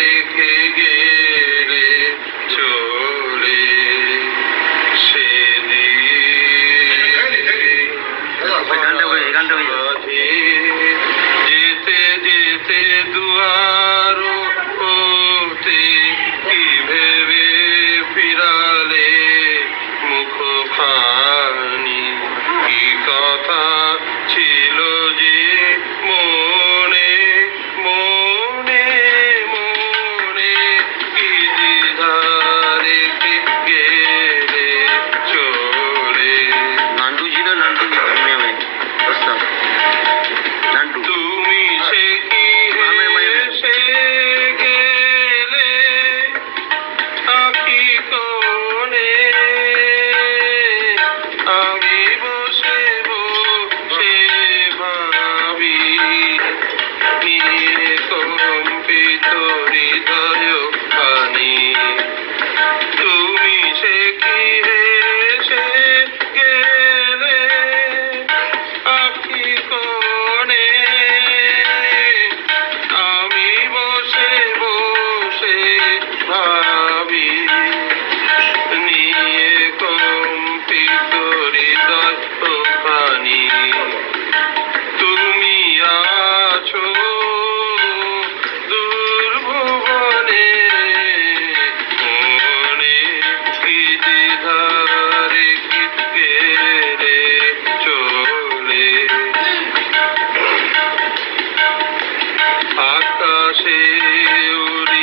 রেখে গেলে চলে যেতে যেতে দুয়ার হতে কি ভেবে ফিরালে মুখখানি কি কথা ছিল যে মনে মনে মনে কি দ্বিধা রেখে গেলে চলে। নান্টু ছিল, নান্টু মনে হয় নান্টু। তুমি সে কি হেসে গেলে আঁখি কোণে, আমি বসে বসে ভাবি নিয়ে কম্পিত হৃদয় খানি। তুমি সে কি হেসে গেলে আঁখি কোণে, আমি বসে বসে ভাবি নিয়ে কম্পিত হৃদয় খানি। তুমি আছো দুর্ভুবনে, মনে কি দ্বিধা রেখে গেলে চলে। আকাশে উড়ে